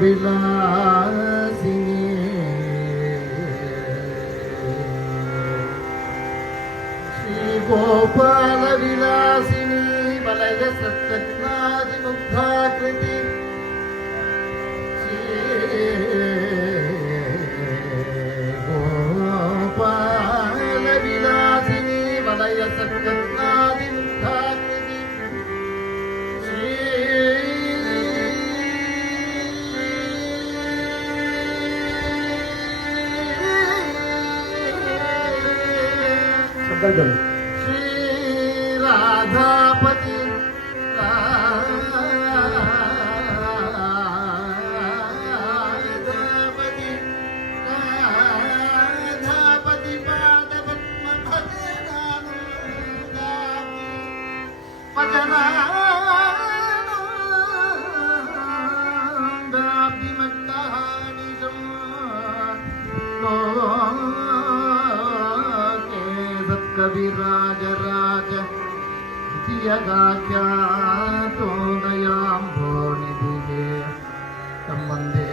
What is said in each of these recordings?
विलासिनी श्री गोपाल विलासिनी वलय सत्कनादि मुग्धाकृति गोपाल विलासिनी वलय सत्कनादि मुग्धाकृति श्री राधापति राधापति पाद पद्म भजनाभिमत्तहानिजम् कविराज राज यगाख्यातो दयाम्भो निधिगे सम्बन्धे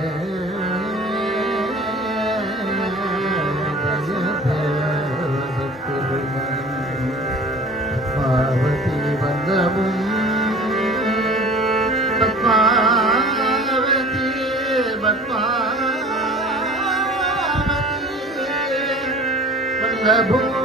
पद्मावती वल्लभुं पद्मावती वल्लभुं